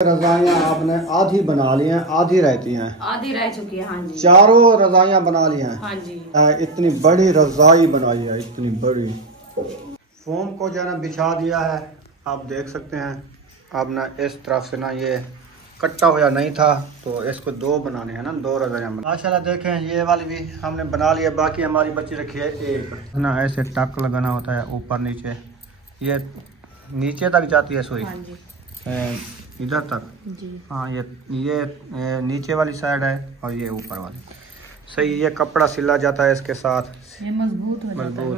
रजाइयाँ आपने आधी बना ली हैं, आधी रहती हैं, आधी रह चुकी है। हाँ जी, चारों रजाइयाँ बना ली हैं। हाँ जी, इतनी बड़ी रजाई बनाई है, इतनी बड़ी। फोम को जो है ना बिछा दिया है, आप देख सकते हैं। अब ना इस तरफ से ना ये कट्टा हुआ नहीं था, तो इसको दो बनाने हैं ना, दो रजाइयाँ बना। माशाल्लाह देखें, ये वाली भी हमने बना लिया, बाकी हमारी बच्ची रखी है एक ना। ऐसे टक लगाना होता है ऊपर नीचे, ये नीचे तक जाती है सुई। हाँ जी, इधर तक जी। हाँ, ये नीचे वाली साइड है और ये ऊपर वाली। सही, ये कपड़ा सिला जाता है इसके साथ, ये मजबूत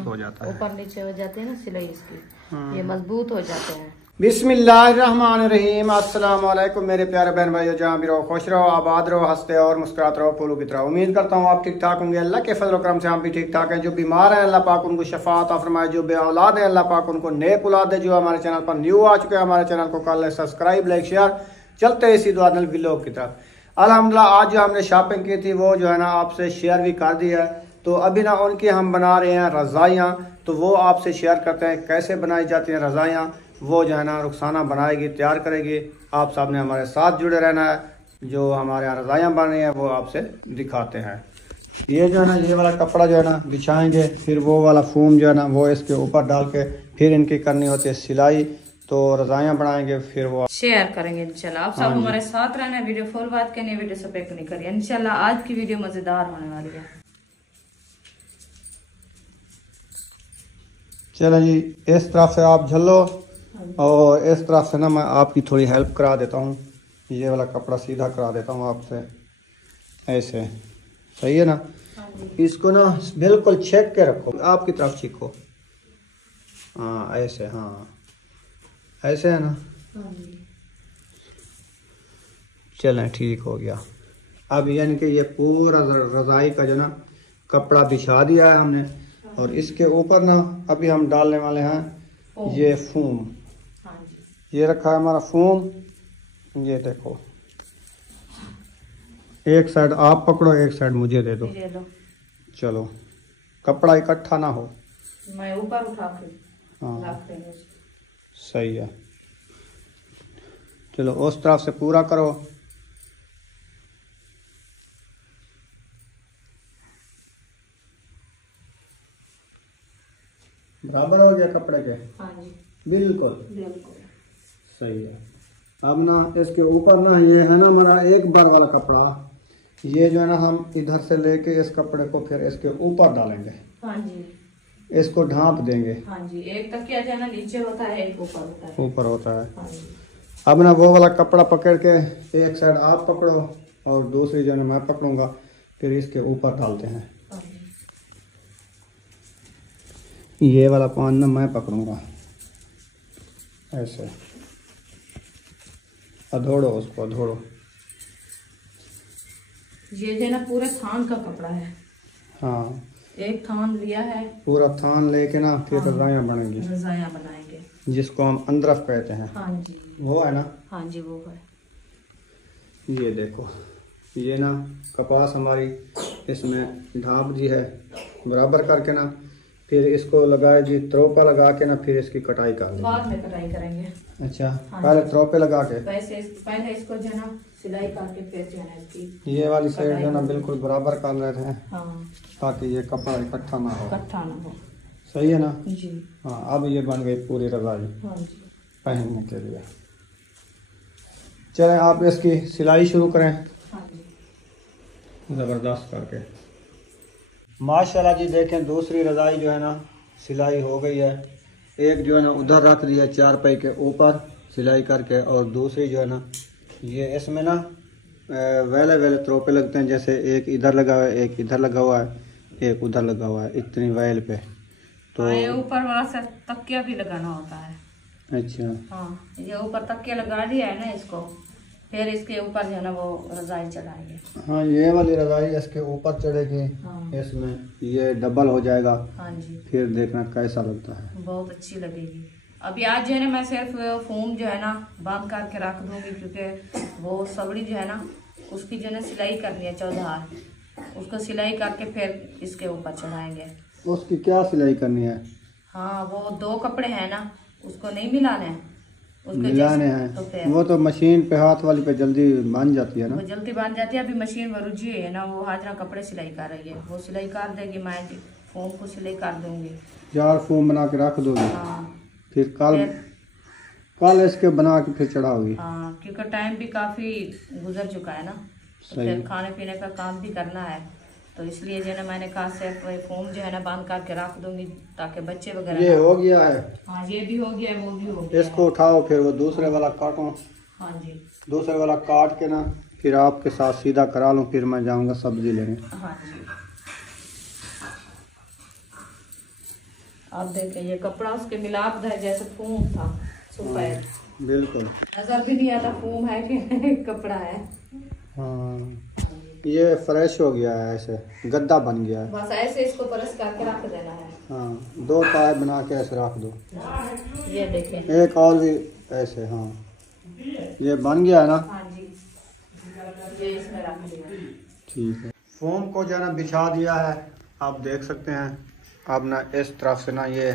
हो जाता है। ऊपर नीचे हो जाते हैं ना सिलाई इसकी, ये मजबूत हो जाते हैं। बिस्मिल्लाहिर्रहमानिर्रहीम। अस्सलाम वालेकुम मेरे प्यारे बहन भाइयों, जहाँ भी रहो खुश रहो, आबाद रहो, हंसते और मुस्कुराते रहो, फूलों की तरह। उम्मीद करता हूँ आप ठीक ठाक होंगे। अल्लाह के फजल करम से हम भी ठीक ठाक हैं। जो बीमार हैं अल्लाह पाक उनको शफा अता फरमाए, जो बे औलाद हैं अल्लाह पाक उनको नेक औलाद दे। जो हमारे चैनल पर न्यू आ चुके हैं, हमारे चैनल को कर ले सब्सक्राइब, लाइक, शेयर। चलते हैं इसी दुआ व्लॉग की तरफ। अल्हम्दुलिल्लाह आज जो हमने शॉपिंग की थी वो जो है ना आपसे शेयर भी कर दी है। तो अभी ना उनकी हम बना रहे हैं रज़ाइयाँ, तो वो आपसे शेयर करते हैं कैसे बनाई जाती हैं रज़ाइयाँ। वो जो है ना रुखसाना बनाएगी, तैयार करेगी। आप सब ने हमारे साथ जुड़े रहना है। जो हमारे यहाँ रज़ाइयाँ बन रही हैं वो आपसे दिखाते हैं। ये जो है ना, ये वाला कपड़ा जो है ना बिछाएंगे, फिर वो वाला फोम जो है ना वो इसके ऊपर डाल के फिर इनकी करनी होती है सिलाई। तो रज़ाइयाँ बनाएंगे, फिर वो शेयर करेंगे इंशाल्लाह। आप सब हमारे साथ रहना, वीडियो फुल बात करनी है, वीडियो स्किप नहीं करिए। इंशाल्लाह आज की वीडियो मजेदार होने वाली है। चलो जी, इस तरफ से आप झल्लो और इस तरफ से ना मैं आपकी थोड़ी हेल्प करा देता हूँ। ये वाला कपड़ा सीधा करा देता हूँ आपसे, ऐसे सही है ना। इसको ना बिल्कुल छेक के रखो, आपकी तरफ छीको। हाँ ऐसे, हाँ ऐसे है ना। चलें, ठीक हो गया। अब यानी कि ये पूरा रज़ाई का जो ना कपड़ा बिछा दिया है हमने, और इसके ऊपर ना अभी हम डालने वाले हैं ये फोम। ये रखा है हमारा फोम, ये देखो। एक साइड आप पकड़ो, एक साइड मुझे दे दो। चलो, कपड़ा इकट्ठा ना हो, मैं ऊपर उठा के हाँ सही है। चलो उस तरफ से पूरा करो। बराबर हो गया कपड़े के? हाँ जी, बिल्कुल बिल्कुल सही है। अब ना इसके ऊपर ना ये है ना हमारा एक बार वाला कपड़ा, ये जो है ना हम इधर से लेके इस कपड़े को फिर इसके ऊपर डालेंगे। हाँ जी, इसको ढांप देंगे। हाँ जी। एक तकिया जो है ना नीचे होता है, एक ऊपर होता है। ऊपर होता है। हाँ जी। अब ना वो वाला कपड़ा पकड़ के एक साइड आप पकड़ो और दूसरी जो है मैं पकड़ूंगा, फिर इसके ऊपर डालते हैं। हाँ जी। ये वाला पान ना मैं पकड़ूंगा, ऐसे अधोड़ो उसको, अधोड़ो। ये जो है ना पूरे थान का कपड़ा है। हाँ, एक थान लिया है, पूरा थान लेके ना फिर रज़ाइयाँ बनेंगी, रज़ाइयाँ बनाएंगे, जिसको हम अंदरफ कहते हैं। हाँ जी, वो है ना। हाँ जी, वो है। ये देखो, ये ना कपास हमारी इसमें ढाँप दी है बराबर करके ना, फिर इसको लगाए जी त्रोपा लगा के ना, फिर इसकी कटाई कर देंगे। बाद में कटाई करेंगे। अच्छा, हाँ पहले त्रोपे लगा के पहले इसको जो है ना सिलाई करके फिर जो है ना इसकी ये वाली साइड जो है ना बिल्कुल बराबर कर रहे थे, हाँ, ताकि ये कपड़ा इकट्ठा ना हो। इकट्ठा ना हो। सही है ना जी। हाँ, अब ये बन गई पूरी रज़ाई हाँ जी, पहनने के लिए। चलें आप इसकी सिलाई शुरू करें। हाँ जी, ज़बरदस्त करके। माशाल्लाह जी देखें, दूसरी रज़ाई जो है ना सिलाई हो गई है। एक जो है ना उधर रख दी है चारपाई के ऊपर सिलाई करके, और दूसरी जो है ना ये इसमें ना वेले वेले त्रोपे लगते हैं, जैसे एक इधर लगा हुआ है, एक इधर लगा हुआ है, एक उधर लगा हुआ है, इतनी वेल पे। तो ये ऊपर वाला से तकिया भी लगाना होता है। अच्छा, हाँ, ये ऊपर तकिया लगा दिया है ना इसको, फिर इसके ऊपर जो है ना वो रज़ाई चढ़ाएंगे। हाँ ये वाली रज़ाई इसके ऊपर चढ़ेगी। हाँ। इसमें ये डबल हो जाएगा। हाँ जी, फिर देखना कैसा लगता है। बहुत अच्छी लगेगी। अभी आज जो है ना मैं सिर्फ फोम जो है ना बंद करके रख दूंगी, क्योंकि वो सबड़ी जो है ना उसकी जो है ना सिलाई करनी है 14, उसको सिलाई करके फिर इसके ऊपर चढ़ाएंगे। उसकी क्या सिलाई करनी है? हाँ, वो 2 कपड़े हैं ना, उसको नहीं मिलाना है, मिलाने हैं। वो तो मशीन पे हाथ वाली पे जल्दी बन जाती है ना, वो जल्दी बन जाती है। अभी मशीन में रुझी है ना, वो हाजरा कपड़े सिलाई कर रही है, वो सिलाई कर देगी, मैं फोम को सिलाई कर दूंगी। 4 फोम बना के रख दोगी। हाँ फिर कल इसके बना के फिर चढ़ाओगी। हाँ, क्योंकि टाइम भी काफी गुजर चुका है ना, फिर खाने पीने का काम भी करना है, तो इसलिए जो है ना मैंने कहा सिर्फ फोम जो है ना बंद करके रख दूंगी ताकि बच्चे वगैरह। ये हो गया है। हाँ ये भी हो गया है, वो भी हो गया। इसको उठाओ, फिर वो दूसरे वाला काटो। हाँ जी, दूसरे वाला काट के ना फिर आपके साथ सीधा करा लूँ, फिर मैं जाऊंगा सब्जी लेने। हाँ जी, आप देखें ये कपड़ा उसके मिलाप है जैसे फोम था सुपर। बिल्कुल नजर भी नहीं आता फोम है कि कपड़ा है। हाँ, ये फ्रेश हो गया है, ऐसे गद्दा बन गया है। बस ऐसे इसको परस करके रख देना है। हाँ, 2 पाए बना के ऐसे रख दो। ये देखें, एक और भी ऐसे। हाँ, ये बन गया है ना। हाँ जी, ये इसमें रख दिया। ठीक है, फोम को जो है ना बिछा दिया है, आप देख सकते हैं। अब ना इस तरफ से ना ये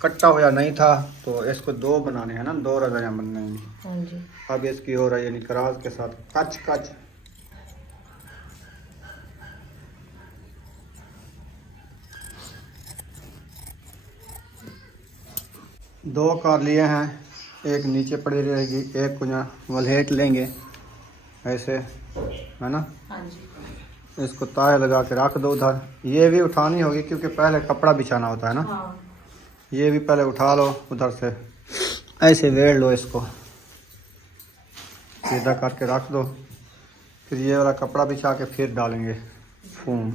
कट्टा हुआ नहीं था, तो इसको 2 बनाने हैं ना, 2 रजाइयाँ बनने हैं। हाँ जी, अब इसकी हो रही है निकराज के साथ कच कच। दो कर लिए हैं, एक नीचे पड़ी रहेगी, एक को ना वलहेट लेंगे ऐसे, है ना। हाँ जी, इसको तार लगा के रख दो उधर। ये भी उठानी होगी क्योंकि पहले कपड़ा बिछाना होता है ना। हाँ। ये भी पहले उठा लो उधर से, ऐसे वेड़ लो, इसको सीधा करके रख दो। फिर ये वाला कपड़ा बिछा के फिर डालेंगे फोम।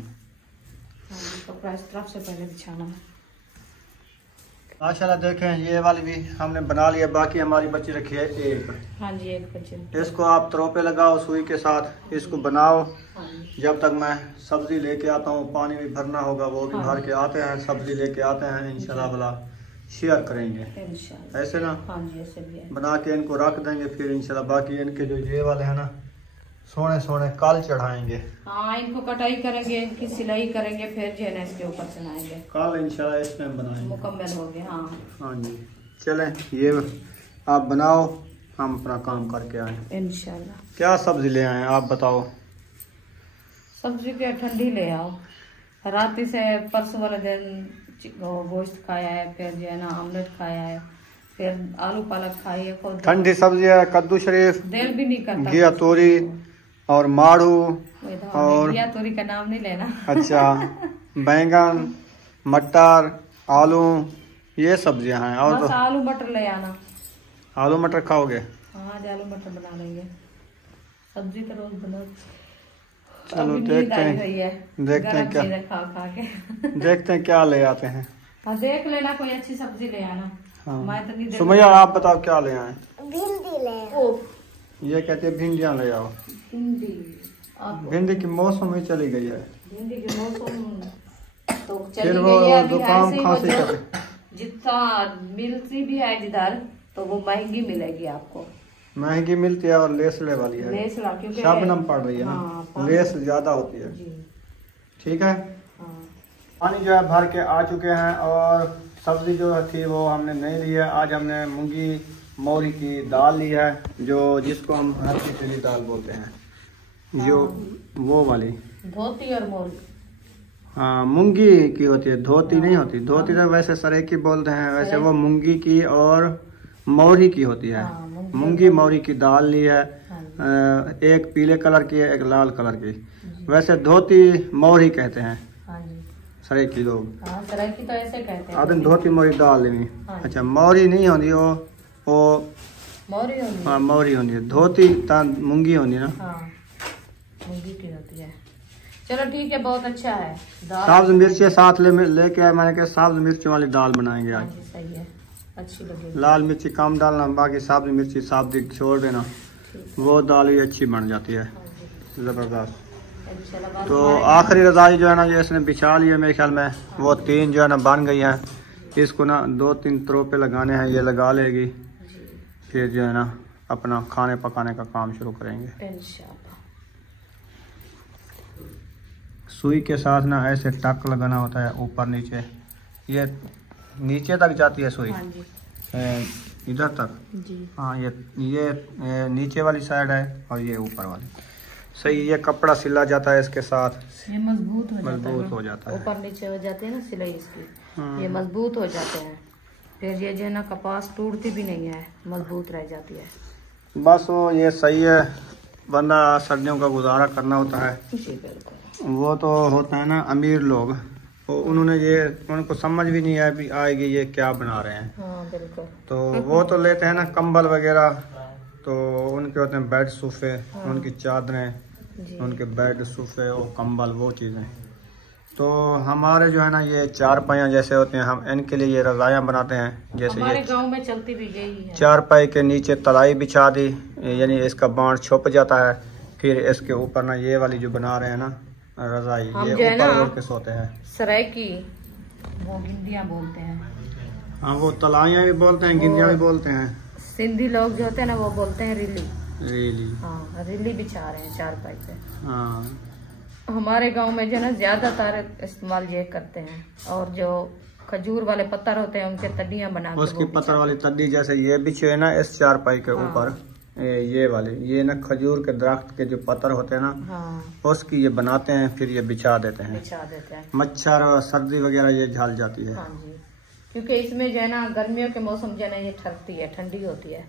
कपड़ा इस तरफ से पहले बिछाना है। माशाल्लाह देखें, ये वाली भी हमने बना लिया, बाकी हमारी बची रखी है एक। हाँ जी, एक बचे। इसको आप तरोपे लगाओ सुई के साथ, इसको बनाओ। हाँ जी, जब तक मैं सब्जी लेके आता हूँ, पानी भी भरना होगा, वो भी भर के आते हैं, सब्जी लेके आते हैं, इंशाल्लाह वाला शेयर करेंगे इंशाल्लाह। ऐसे ना। हाँ जी, ऐसे भी है। बना के इनको रख देंगे, फिर इंशाल्लाह बाकी इनके जो ये वाले हैं ना, सोने सोने कल चढ़ाएंगे। हाँ, इनको कटाई करेंगे, इनकी सिलाई करेंगे, फिर जो है ना इसके ऊपर चढ़ाएंगे। कल इंशाल्लाह इसमें बनाएंगे, मुकम्मल हो गए। हाँ हाँ जी, चलें ये आप बनाओ, हम अपना काम करके आए इंशाल्लाह। क्या सब्जी ले आए आप बताओ। सब्जी के ठंडी ले आओ। रात से परसों वाले दिन गोश्त खाया है, फिर जो है ना ऑमलेट खाया है, फिर आलू पालक खाई है। खुद ठंडी सब्जी है, कद्दू शरीफ, दिल भी नहीं करता। घिया तोरी और माड़ू और घिया तोरी का नाम नहीं लेना। अच्छा, बैंगन, मटर, आलू, ये सब्जियां हैं। और बस तो आलू मटर ले आना। आलू मटर खाओगे? हाँ, आज आलू मटर बना लेंगे। सब्जी तो रोज बना। चलो देखते हैं, देखते हैं क्या खा खा के देखते हैं क्या ले आते हैं। हाँ, देख लेना कोई अच्छी सब्जी ले आना। हाँ। मैं तो नहीं सुमैया आप बताओ क्या ले आए? भिंडी ले। ये कहते हैं भिंडियाँ ले आओ। भिंडी की मौसम ही चली गई है। भिंडी की मौसम तो फिर चली वो गई है। अभी जुकाम ऐसे ही खांसी वो कर जितना मिलती भी है जिधर, तो वो महंगी मिलेगी आपको। महंगी मिलती है और लेसड़े वाली है, लेस ला क्योंकि शबनम पड़ रही है ना। हाँ, लेस ज्यादा होती है। जी। ठीक है, हाँ, पानी जो है भर के आ चुके हैं, और सब्जी जो थी वो हमने नहीं ली है। आज हमने मूंगी मौरी की दाल ली है, जो जिसको हम हरकी पीली दाल बोलते हैं, जो वो वाली धोती और मोल। हाँ, मूंगी की होती है, धोती नहीं होती। धोती तो वैसे सरेकी बोलते हैं, वैसे वो मूंगी की और मौरी की होती है। मूंगी मौरी की दाल ली है, एक पीले कलर की है, एक लाल कलर की। वैसे धोती मौरी कहते हैं सरेकी लोग। हाँ, सराइकी तो ऐसे कहते हैं। आपने धोती मौरी दाल ली। हाँ। अच्छा, मौरी नहीं होती वो मौरी होती है। हाँ, मौरी होती है। धोती मूंगी होती है ना। हाँ, मूंगी की होती है। चलो ठीक है, बहुत अच्छा है। सब्ज मिर्ची साथ लेके आए, मैंने कहा सब्ज मिर्ची वाली दाल बनाएंगे आज। सही है, अच्छी लगेगी। लाल मिर्ची कम डालना, बाकी सब्ज मिर्ची साबुत छोड़ देना, वो दाल भी अच्छी बन जाती है, जबरदस्त। तो आखिरी रजाई जो है ना, ये इसने बिछा ली है मेरे ख्याल में, वो 3 जो है ना बन गई है। इसको ना 2-3 तरोपे लगाने हैं, ये लगा लेगी, फिर जो है ना अपना खाने पकाने का काम शुरू करेंगे इंशाल्लाह। सुई के साथ ना ऐसे टक लगाना होता है ऊपर नीचे, ये नीचे तक जाती है सुई। हाँ जी। इधर तक जी। हाँ, ये नीचे वाली साइड है और ये ऊपर वाली। सही, ये कपड़ा सिला जाता है इसके साथ, ये मजबूत हो जाता है। ऊपर नीचे हो जाते हैं ना सिलाई इसकी, ये मजबूत हो जाते हैं। फिर ये जो है ना कपास टूटती भी नहीं है, मजबूत रह जाती है। बस वो ये सही है, वरना सर्दियों का गुजारा करना होता है। जी बिल्कुल। वो तो होता है ना अमीर लोग, तो उन्होंने ये उनको समझ भी नहीं आया भी आएगी ये क्या बना रहे हैं। हाँ बिल्कुल। तो वो तो लेते हैं ना कंबल वगैरह, तो उनके होते हैं बेड सोफे, उनकी चादरें, उनके बेड सोफे और कंबल, वो चीज़ें। तो हमारे जो है ना ये चारपाइयाँ जैसे होते हैं, हम इनके लिए ये रज़ायाँ बनाते हैं। जैसे हमारे ये गांव में चलती भी यही है। चारपाई के नीचे तलाई बिछा दी, यानी इसका बांध छुप जाता है। फिर इसके ऊपर ना ये वाली जो बना रहे हैं ना रज़ाई, ये ऊपर ओढ़ के सोते हैं। सराय की वो गिंदियाँ बोलते हैं। हाँ, वो तलाइयाँ भी बोलते हैं, गिंदियाँ भी बोलते हैं। सिंधी लोग जो होते हैं ना वो बोलते हैं रिली। रिली, हाँ, रिली बिछा रहे हैं चारपाई पे। हाँ। हमारे गांव में जो है ना ज्यादातर इस्तेमाल ये करते हैं। और जो खजूर वाले पत्थर होते हैं उनके तड्डियाँ बना के उसकी पत्थर वाली तड्डी जैसे ये बिछे है ना इस चारपाई के ऊपर, ये वाले ये ना खजूर के दरख्त के जो पत्थर होते हैं ना, हाँ, उसकी ये बनाते हैं, फिर ये बिछा देते हैं। मच्छर और सर्दी वगैरह ये झल जाती है। हाँ जी, क्योंकि इसमें जो है ना गर्मियों के मौसम जो है ना ये ठरती है, ठंडी होती है।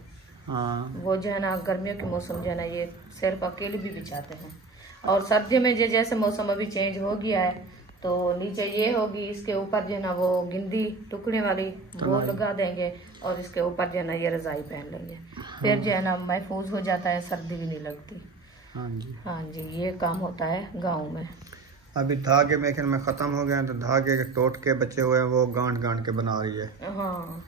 हाँ, वो जो है ना गर्मियों के मौसम जो है ना ये सिर्फ अकेले भी बिछाते हैं। और सर्दियों में जो जैसे मौसम अभी चेंज हो गया है तो नीचे ये होगी, इसके ऊपर जो है ना वो गिंदी टुकड़े वाली वो लगा देंगे और इसके ऊपर जो है ना ये रजाई पहन लेंगे। फिर जो है ना महफूज हो जाता है, सर्दी भी नहीं लगती। हाँ जी, हाँ जी, ये काम होता है गाँव में। अभी धागे मेखल में खत्म हो गए हैं, तो धागे के टोट के बचे हुए हैं, वो गांठ गांठ के बना रही है। हाँ,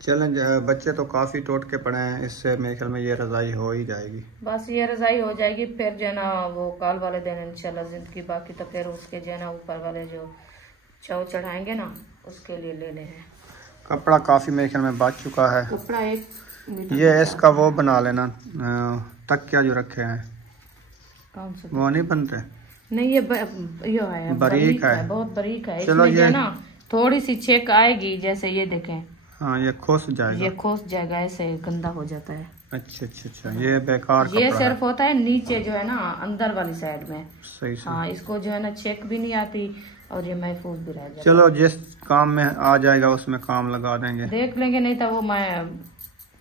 चलें, बच्चे तो काफी टोट के पड़े हैं, इससे मेरे ख्याल में ये रजाई हो ही जाएगी। बस ये रजाई हो जाएगी। फिर जो है ना वो काल वाले दिन इंशाल्लाह जिंदगी बाकी, तो फिर उसके जो है ना ऊपर वाले जो चौ चढ़ाएंगे ना उसके लिए लेने हैं। कपड़ा काफी मेरे ख्याल में बच चुका है। कपड़ा एक ये इसका वो बना लेना, तकिया जो रखे हैं कौन सा, वो नहीं बनते? नहीं ये है बारीक है, बहुत बारीक है। चलो इसमें जो है ना थोड़ी सी छेक आएगी, जैसे ये देखें। हाँ, ये खोस जाएगा, ये खोस जाएगा, ऐसे गंदा हो जाता है। अच्छा अच्छा अच्छा, ये बेकार ये कपड़ा सिर्फ होता है नीचे जो है ना अंदर वाली साइड में। सही। हाँ, इसको जो है ना चेक भी नहीं आती और ये महफूज भी रह जाता। चलो, जिस काम में आ जाएगा उसमें काम लगा देंगे, देख लेंगे, नहीं तो वो मैं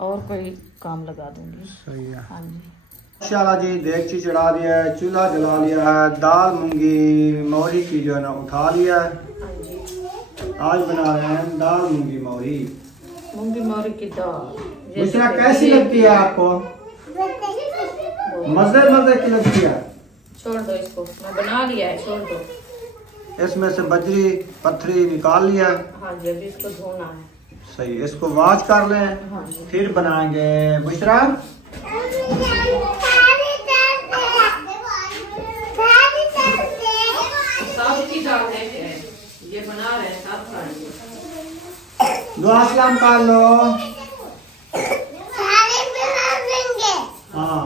और कोई काम लगा दूंगी। सही है। हाँ जी, माशाल्लाह जी, देगची चढ़ा दिया है, चूल्हा जला लिया है, दाल मूंगी मौरी की जो है ना उठा लिया है। आज बना रहे हैं दाल मूंगी मौरी की दाल। मिश्रा कैसी लगती है आपको? मजे मजे की लगती है। छोड़ दो इसको, मैं बना लिया है, छोड़ दो। इसमें से बजरी पत्थरी निकाल लिया। हाँ जी, अभी इसको धोना है। सही, इसको वॉश कर लें। हाँ जी, फिर बनाएंगे मिश्रा। साबुती दाल है, ये बना रहे हैं, साथ खाएंगे। दुआ सलाम कर लो। हाँ,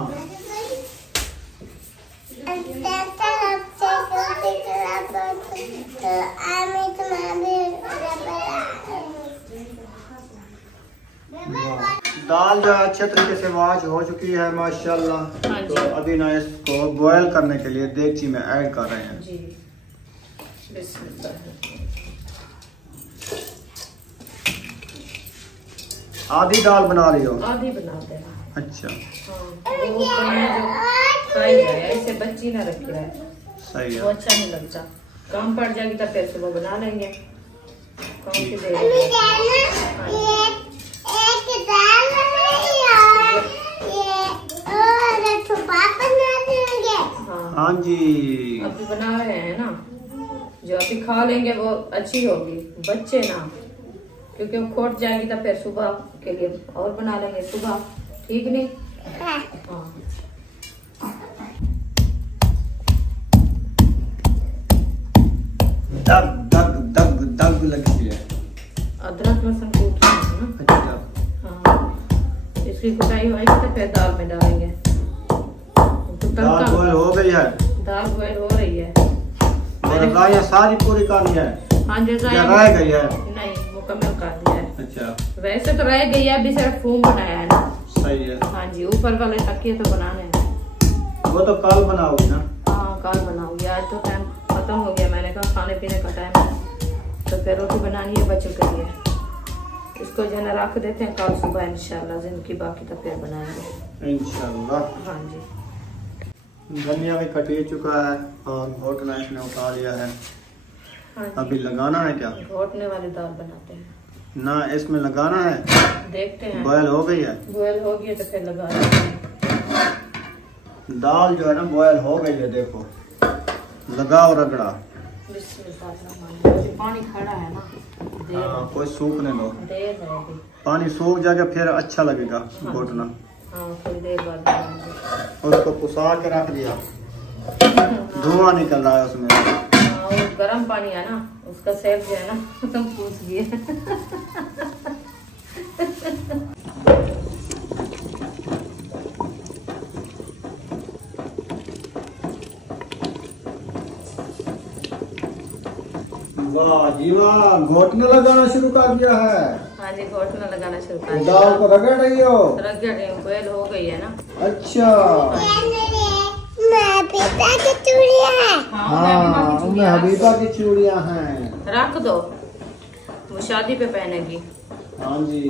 दाल जो है अच्छे तरीके से वॉश हो चुकी है माशाल्लाह। हाँ जी। तो अभी ना इसको बॉयल करने के लिए देगची में ऐड कर रहे हैं। जी, बिस्मिल्लाह। आधी दाल बना रही हो? आधी बनाते हैं। अच्छा, हाँ, वो खाई जाए, ऐसे बच्ची ना रखी है, सही वो है। अच्छा नहीं लगता। काम पड़ जाएगी तो फिर सुबह बना लेंगे। कौन सी दे हाँ जी, अभी बना रहे हैं ना, जो अभी खा लेंगे वो अच्छी होगी, बच्चे ना, क्योंकि वो खोट जाएगी तो फिर सुबह के लिए और बना लेंगे सुबह, ठीक नहीं? हाँ, दग दग दग दग लगती है। अदरक लहसुन कूट रहे हैं ना। अच्छा, हाँ, इसकी कुटाई होगी तो फिर दाल में डालेंगे। तो दाल बॉयल हो गई है? दाल बॉयल हो रही है। और राय सारी पूरी कर लिया है? हाँ, जैसा रह गई है? नहीं, मुकम्मल कर दिया है। अच्छा, वैसे तो रह गई है, अभी सिर्फ फोम बनाया है ना। सही है। हाँ जी, ऊपर वाले तकिए तो बनाने हैं। वो तो कल बनाओगी ना? हाँ कल बनाऊंगी, आज तो टाइम खत्म हो गया, मैंने कहा खाने पीने का टाइम है तो फिर रोटी बनानी है बच्चों के लिए। इसको जो है ना रख देते हैं, कल सुबह इंशाल्लाह जिनकी बाकी तो फिर बनाएंगे इंशाल्लाह। हाँ जी। धनिया भी कट चुका है और घोटना इसने उठा लिया है। हाँ अभी लगाना है क्या? घोटने वाली दाल बनाते हैं ना, इसमें लगाना है, देखते हैं। बॉयल हो गई है? बॉयल हो गई तो फिर लगा देते हैं। दाल जो है ना बॉयल हो गई है, देखो लगाओ रगड़ा। पानी खड़ा है ना, हाँ, कोई सूखने दो, देर है अभी। पानी सूख जाएगा फिर अच्छा लगेगा घोटना। हाँ थोड़ी देर बाद बनाएंगे। उसको पुसा के रख दिया, धुआं निकल रहा है उसमें। हाँ, वो गर्म पानी है ना, उसका सेक जो है ना तुम पूछ गए। वाह जी वाह, घोटना लगाना शुरू कर दिया है। हाँ जी, घोटना लगाना शुरू कर दिया। दाल को रगड़ रही हो? रगड़ रही हूँ, बॉयल हो गई है ना। अच्छा, हाँ हाँ, उनमें हबीबा की चूड़ियाँ हैं। रख दो, वो शादी पे पहनेगी। हाँ जी,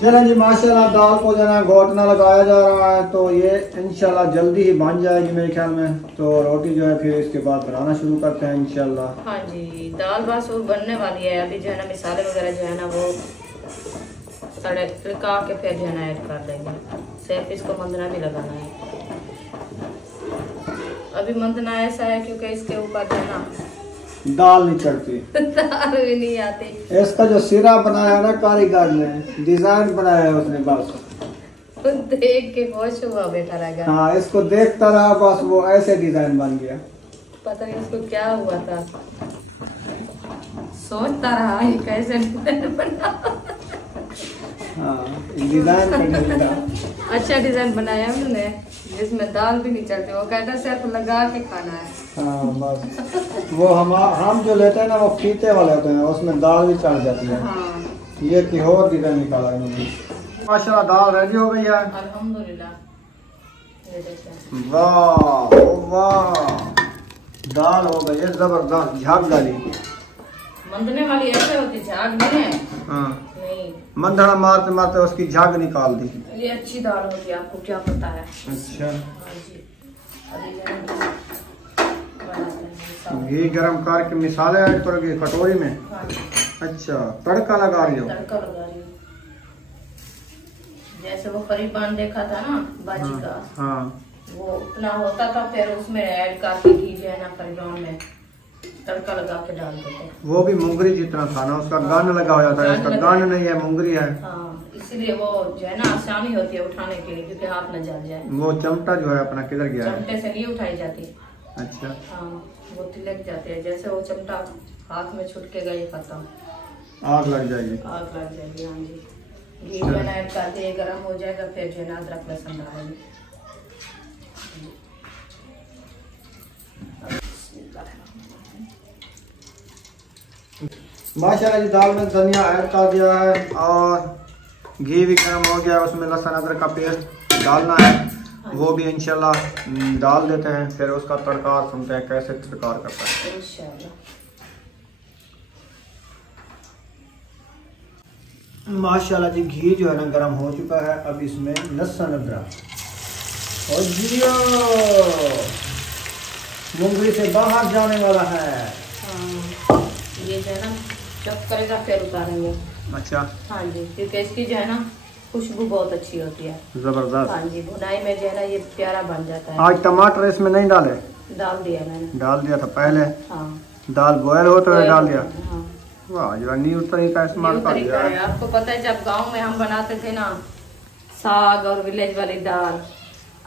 चलें जी, माशाल्लाह दाल को जो है घोटना लगाया जा रहा है, तो ये इंशाल्लाह जल्दी ही बन जाएगी मेरे ख्याल में। तो रोटी जो है फिर इसके बाद बनाना शुरू करते हैं इंशाल्लाह। हाँ जी, दाल बस वो बनने वाली है, अभी जो है ना मिसाले वगैरह जो है ना वो तड़का के फिर जो है ना ऐड कर देंगे। सिर्फ इसको मंदना भी लगाना है। अभी मंदना ऐसा है क्योंकि इसके ऊपर जो है ना दाल नहीं चढ़ती, दाल भी नहीं आती। इसका जो सिरा बनाया ना कारीगर ने, डिजाइन बनाया है उसने, बस देख के खुश हुआ बेटा रहेगा। हाँ, इसको देखता रहा बस, वो ऐसे डिजाइन बन गया। पता नहीं उसको क्या हुआ था, सोचता रहा ये कैसे डिजाइन बना। हाँ, डिजाइन करने अच्छा डिजाइन बनाया उन्होंने, जिसमें दाल भी नहीं चलती। वो कहता सिर्फ लगा के खाना है। हाँ बस, वो हम जो लेते हैं ना वो फीते वाले होते हैं, उसमें दाल भी चढ़ जाती है। हाँ। ये की और डिजाइन निकाला है। माशाल्लाह दाल रेडी हो गई है, अल्हम्दुलिल्लाह। ये देखिए, वाह वाह, दाल हो गई है जबरदस्त, झाग डाली। मंदने वाली ऐसे होती, झाग नहीं है। हाँ, नहीं, मंदड़ा मारते मारते उसकी झाग निकाल दी। ये अच्छी दाल होती है, आपको क्या पता है। अच्छा, हाँ जी, अभी जो है बनाते हैं। घी गरम करके मिसाले ऐड करोगे कटोरी में? हाँ जी, अच्छा, तड़का लगा रही हो? तड़का लगा रही हूँ, जैसे वो करीबन देखा था ना बाजी का। हाँ, वो उतना होता था, फिर उसमें ऐड करके घी जो है ना करीबन में तड़का लगा के डाल देते। वो भी मुंगरी जितना था ना, उसका गान लगा हो जाता है, इसका गान नहीं है, मुंगरी है। हाँ, इसलिए वो जो है ना आसानी होती है उठाने के लिए, क्योंकि हाथ न जल जाए। वो चमटा जो है अपना किधर गया है? चमटे से नहीं उठाई जाती। अच्छा, हाँ, वो तिलक जाते हैं, जैसे वो चमटा हाथ में छुट के गई खत्म, आग लग जाएगी। आग लग जाएगी। हाँ जी, घी जो है ना ऐड करते हैं, गर्म हो जाएगा, फिर जो है ना अदरक लहसुन डालेंगे। माशाल्लाह जी, दाल में धनिया ऐड कर दिया है और घी भी गर्म हो गया, उसमें लहसुन अदरक का पेस्ट डालना है, वो भी इंशाल्लाह डाल देते हैं। फिर उसका तड़कार सुनते हैं कैसे तड़कार करता है इंशाल्लाह। माशाल्लाह जी, घी जो है ना गर्म हो चुका है। अब इसमें लहसुन अदरक और जीरा मुंगरी से बाहर जाने वाला है। हाँ, ये जो है ना चप करेगा फिर उतारेंगे। अच्छा, हाँ जी, क्योंकि इसकी जो है ना खुशबू बहुत अच्छी होती है। जबरदस्त। हाँ जी, भुनाई में जो है ना ये प्यारा बन जाता है। आज टमाटर इसमें नहीं डाले? डाल दिया मैंने। डाल दिया था पहले? हाँ, दाल बॉयल होते हुए डाल दिया? हाँ, वाह, जो न्यू तरीका इस्तेमाल न्यू कर तरीका दिया है। आपको पता है जब गांव में हम बनाते थे ना साग और विलेज वाली दाल,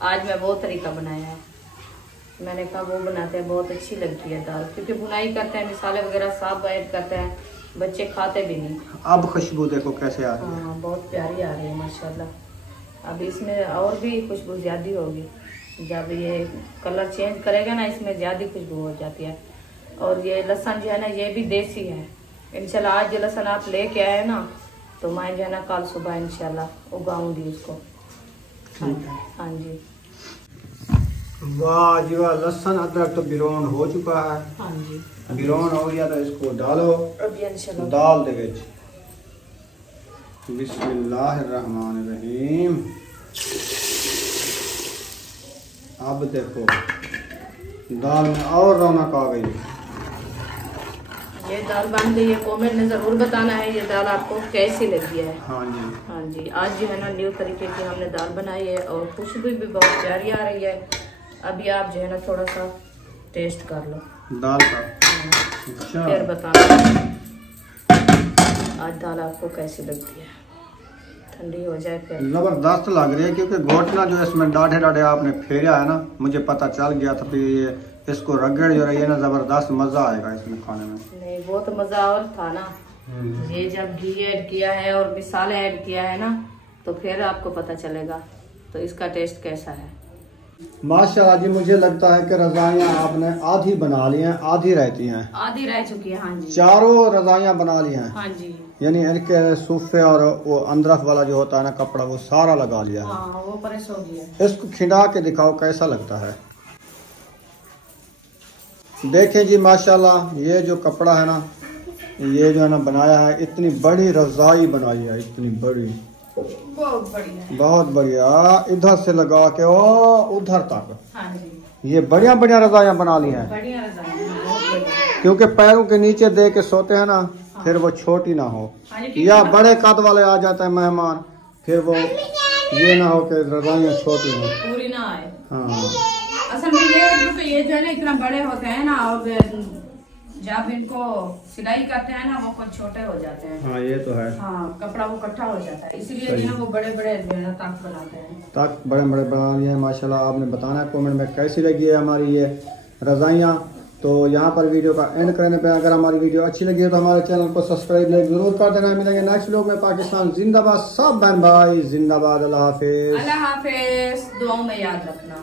आज मैं वो तरीका बनाया है। मैंने कहा वो बनाते हैं, बहुत अच्छी लगती है दाल, क्योंकि बुनाई करते हैं, मिसाले वगैरह सब ऐड करते हैं, बच्चे खाते भी नहीं। अब खुशबू देखो कैसे आ रही है। हाँ, बहुत प्यारी आ रही है माशाल्लाह। अब इसमें और भी खुशबू ज्यादा होगी, जब ये कलर चेंज करेगा ना इसमें ज्यादा खुशबू हो जाती है। और ये लहसुन जो है ना ये भी देसी है, इंशाल्लाह आज जो लहसुन आप लेके आए ना, तो मैं जो है ना कल सुबह इंशाल्लाह उगाऊंगी उसको। हाँ जी। वाह जी वाह, लहसुन अदरक तो बिरोन हो चुका है। हाँ जी, बिरोन हो गया तो इसको डालो अभी इंशाल्लाह दाल दे विच। बिस्मिल्लाहिर्रहमानिर्रहीम। अब देखो दाल में और रौनक आ गई। ये दाल बन गई है। कमेंट में ज़रूर बताना है ये दाल आपको कैसी लगी है। हाँ जी, हाँ जी। आज जो है ना न्यू तरीके की हमने दाल बनाई है और खुशबू भी बहुत प्यारी आ रही है। अभी आप जो है ना थोड़ा सा टेस्ट कर लो दाल का। अच्छा, फिर बताना आज दाल आपको कैसी लगती है। ठंडी हो जाए फिर। जबरदस्त लग रही है, क्योंकि घोटना जो इसमें डाढ़े डाढ़े आपने फेरा है ना, मुझे पता चल गया था। फिर ये इसको रगड़ जो रही है ना, जबरदस्त मजा आएगा इसमें खाने में। नहीं, वो तो मजा और था ना। ये जब घी ऐड किया है और मसाले ऐड किया है ना, तो फिर आपको पता चलेगा तो इसका टेस्ट कैसा है। माशाल्लाह जी, मुझे लगता है कि रजाइयाँ आपने आधी बना ली हैं, आधी रहती हैं। आधी रह चुकी है। हाँ जी, चारों रजाइयाँ बना ली हैं। हाँ जी। यानी इनके सूफे और वो अंदरफ वाला जो होता है ना कपड़ा, वो सारा लगा लिया है। हाँ, वो प्रेस हो गया। इसको खिंडा के दिखाओ कैसा लगता है। देखें जी माशाल्लाह, ये जो कपड़ा है ना, ये जो है ना बनाया है, इतनी बड़ी रजाई बनाई है, इतनी बड़ी, बहुत बढ़िया, बहुत बढ़िया। इधर से लगा के ओ उधर तक। हाँ जी, ये बढ़िया बढ़िया रजाइयाँ बना ली हैं, बढ़िया रजाई, बहुत बढ़िया। क्योंकि पैरों के नीचे दे के सोते हैं ना, फिर वो छोटी ना हो, या बड़े कद वाले आ जाते हैं मेहमान, फिर वो ये ना हो कि रजाइयाँ छोटी हो, पूरी ना आए। हाँ, असल में ये जो है ना इतना बड़े होते हैं ना, और जब इनको सिलाई करते हैं ना वो कुछ छोटे हो जाते हैं। हाँ ये तो है। हाँ, कपड़ा वो इकट्ठा हो जाता है, इसीलिए जो है वो बड़े बड़े जो है ना ताक बनाते हैं। ताक बड़े बड़े बना लिए हैं माशाल्लाह। आपने बताना है कमेंट में कैसी लगी है हमारी ये रजाइयाँ। तो यहाँ पर वीडियो का एंड करने पे, अगर हमारी वीडियो अच्छी लगी है तो हमारे चैनल को सब्सक्राइब जरूर कर देना। मिलेंगे नेक्स्ट व्लॉग में। पाकिस्तान जिंदाबाद, सब बहन भाई जिंदाबाद। अल्लाह हाफिज। अल्लाह हाफिज, दुआओं में याद रखना।